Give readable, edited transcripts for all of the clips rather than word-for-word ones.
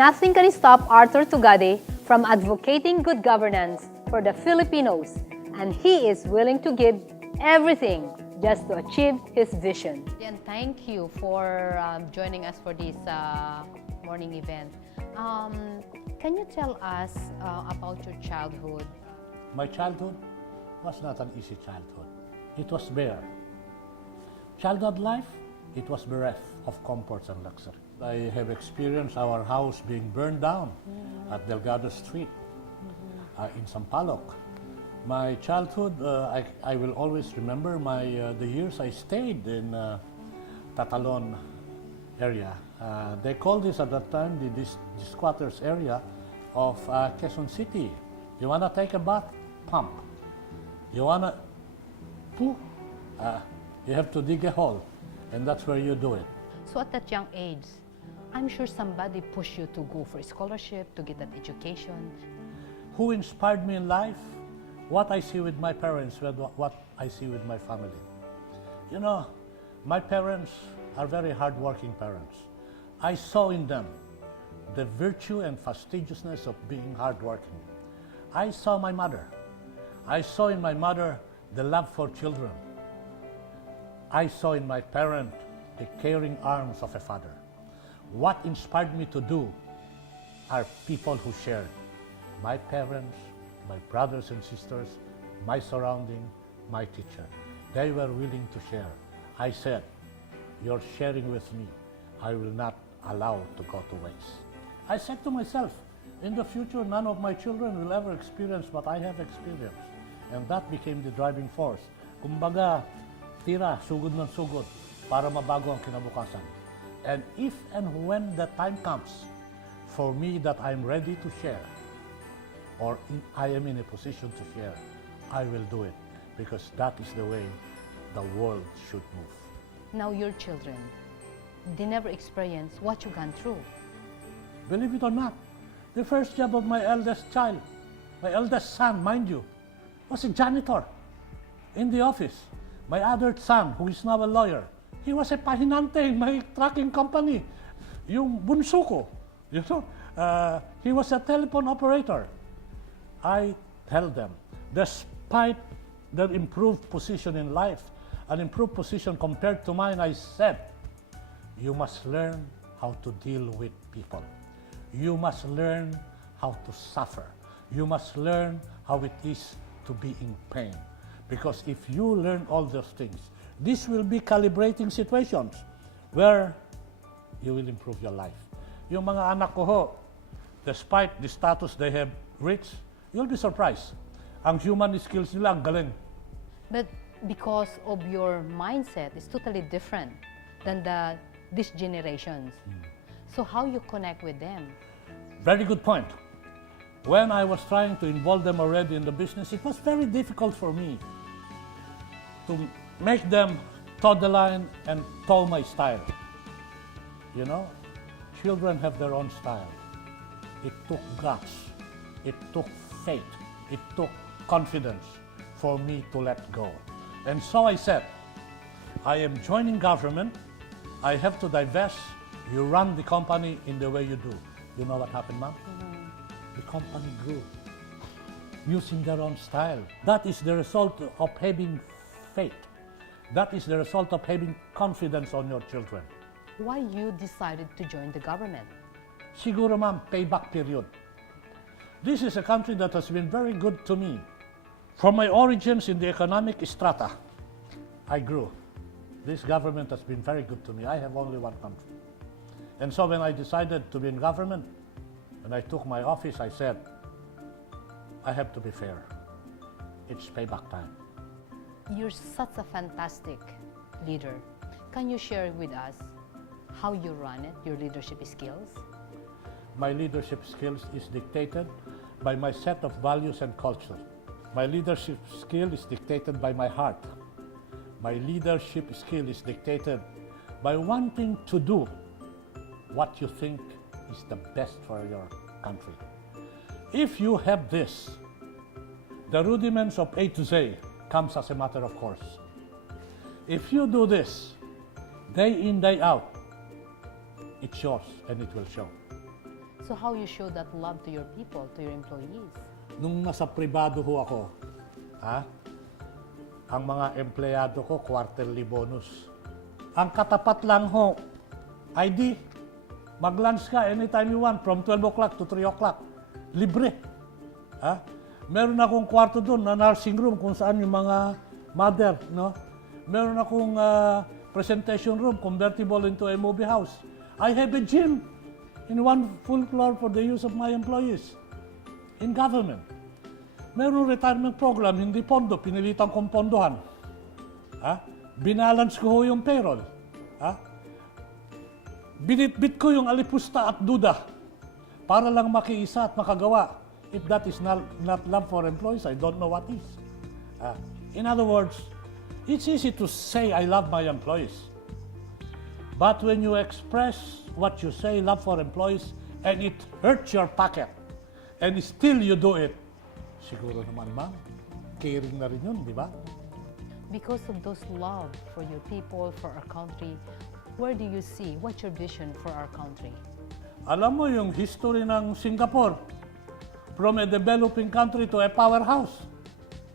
Nothing can stop Arthur Tugade from advocating good governance for the Filipinos, and he is willing to give everything just to achieve his vision. And thank you for joining us for this morning event. Can you tell us about your childhood? My childhood was not an easy childhood. It was bare. Childhood life, it was bereft of comforts and luxury. I have experienced our house being burned down at Delgado Street in Sampaloc. My childhood, I will always remember the years I stayed in Tatalon area. They called this at that time the squatters area of Quezon City. You want to take a bath? Pump. You want to poo? You have to dig a hole, and that's where you do it. So at that young age, I'm sure somebody pushed you to go for a scholarship, to get an education. Who inspired me in life? What I see with my parents, what I see with my family. You know, my parents are very hardworking parents. I saw in them the virtue and fastidiousness of being hardworking. I saw my mother. I saw in my mother the love for children. I saw in my parent the caring arms of a father. What inspired me to do are people who shared. My parents, my brothers and sisters, my surrounding, my teacher. They were willing to share. I said, you're sharing with me. I will not allow to go to waste. I said to myself, in the future, none of my children will ever experience what I have experienced. And that became the driving force. Kumbaga, tira, sugod ng sugod, para mabago ang kinabukasan. And if and when the time comes for me that I'm ready to share, or I am in a position to share, I will do it, because that is the way the world should move. Now your children, they never experience what you've gone through. Believe it or not, the first job of my eldest child, my eldest son, mind you, was a janitor in the office. My other son, who is now a lawyer, he was a pahinante in my trucking company. Yung bunso ko, you know, he was a telephone operator. I tell them, despite their improved position in life, an improved position compared to mine, I said, you must learn how to deal with people. You must learn how to suffer. You must learn how it is to be in pain. Because if you learn all those things, this will be calibrating situations where you will improve your life. Yung mga anak ko ho, despite the status they have reached, you'll be surprised. Ang human skills nila, ang galing. But because of your mindset is totally different than these generations. So how you connect with them? Very good point. When I was trying to involve them already in the business, it was very difficult for me to make them toe the line and toe my style. You know, children have their own style. It took guts, it took faith, it took confidence for me to let go. And so I said, I am joining government, I have to divest, you run the company in the way you do. You know what happened, ma'am? The company grew, using their own style. That is the result of having faith. That is the result of having confidence on your children. Why you decided to join the government? Siguro, ma'am, payback period. This is a country that has been very good to me. From my origins in the economic strata, I grew. This government has been very good to me. I have only one country. And so when I decided to be in government, when I took my office, I said, I have to be fair. It's payback time. You're such a fantastic leader. Can you share with us how you run it, your leadership skills? My leadership skills is dictated by my set of values and culture. My leadership skill is dictated by my heart. My leadership skill is dictated by wanting to do what you think is the best for your country. If you have this, the rudiments of A to Z comes as a matter of course. If you do this, day in, day out, it's yours and it will show. So how you show that love to your people, to your employees? Nung nasa pribado ho ako, ang mga empleyado ko, quarterly bonus. Ang katapat lang ho, ID, mag-lunch ka anytime you want, from 12 o'clock to 3 o'clock. Libre. Meron akong kwarto doon na nursing room kung saan yung mga mother, no? Meron akong presentation room, convertible into a movie house. I have a gym in one full floor for the use of my employees in government. Meron retirement program, hindi pondo, pinilitan kong pondohan. Binalance ko ho yung payroll. Binitbit ko yung alipusta at duda para lang makiisa at makagawa. If that is not love for employees, I don't know what is. In other words, it's easy to say I love my employees. But when you express what you say, love for employees, and it hurts your pocket, and still you do it, siguro naman ma'am, caring na rin yun, di ba? Because of those love for your people, for our country, where do you see, what's your vision for our country? Alam mo yung history ng Singapore, from a developing country to a powerhouse.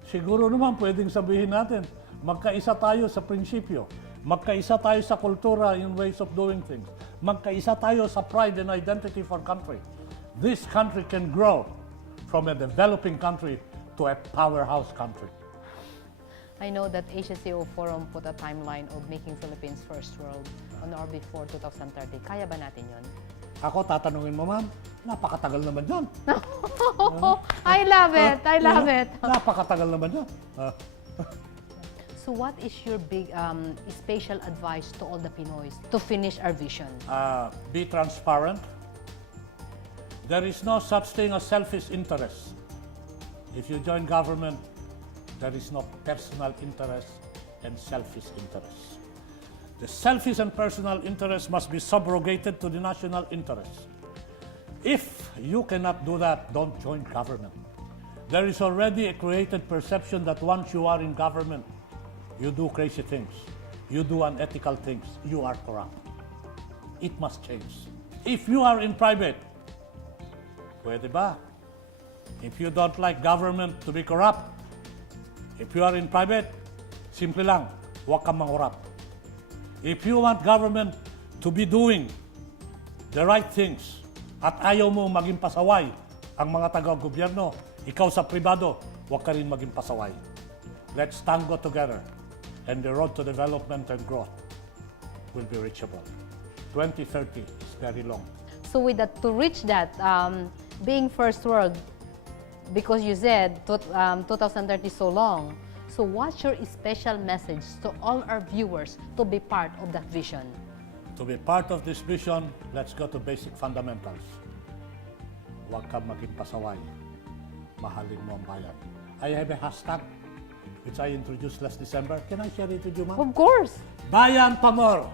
Siguro naman pwedeng sabihin natin, magkaisa tayo sa prinsipyo, magkaisa tayo sa kultura in ways of doing things, magkaisa tayo sa pride and identity for country. This country can grow from a developing country to a powerhouse country. I know that Asia CEO Forum put a timeline of making Philippines first world on or before 2030. Kaya ba natin yon? Ako, tatanungin mo ma'am, napakatagal naman yun. I love it! I love it! Napakatagal naman yun. So what is your big special advice to all the Pinoys to finish our vision? Be transparent. There is no such thing as selfish interest. If you join government, there is no personal interest and selfish interest. The selfish and personal interest must be subrogated to the national interest. If you cannot do that, don't join government. There is already a created perception that once you are in government, you do crazy things, you do unethical things, you are corrupt. It must change. If you are in private, pwede ba? If you don't like government to be corrupt, if you are in private, simple lang, huwag kang mangurap. If you want government to be doing the right things at ayaw mo maging pasaway ang mga taga-gobyerno, ikaw sa pribado, huwag ka rin maging pasaway. Let's tango together and the road to development and growth will be reachable. 2030 is very long. So with that, to reach that, being first world, because you said 2030 so long, so what's your special message to all our viewers to be part of that vision? To be part of this vision, let's go to basic fundamentals. Huwag kang maging pasaway. Mahalin mo ang bayan. I have a hashtag which I introduced last December. Can I share it with you, ma'am? Of course! Bayan Pamor!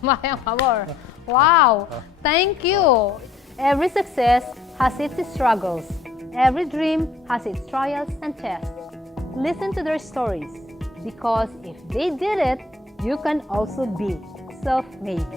Bayan Pamor! Wow! Thank you! Every success has its struggles. Every dream has its trials and tests. Listen to their stories, because if they did it, you can also be self-made.